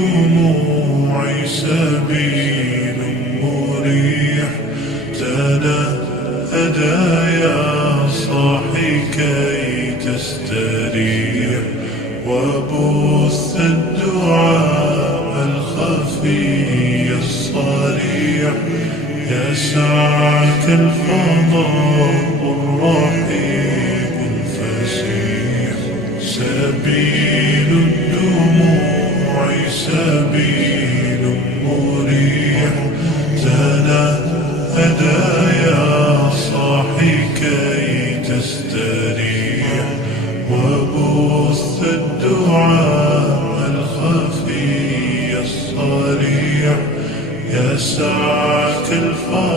الدموع سبيل مريح تنهدى يا صاحي كي تستريح وبث الدعاء الخفي الصريح يسعك الفضاء الرحيم الفسيح سبيل الدموع سبيل مريح تنهدى يا صاحي كي تستريح وبث الدعاء الخفي الصريح يسعك الفضل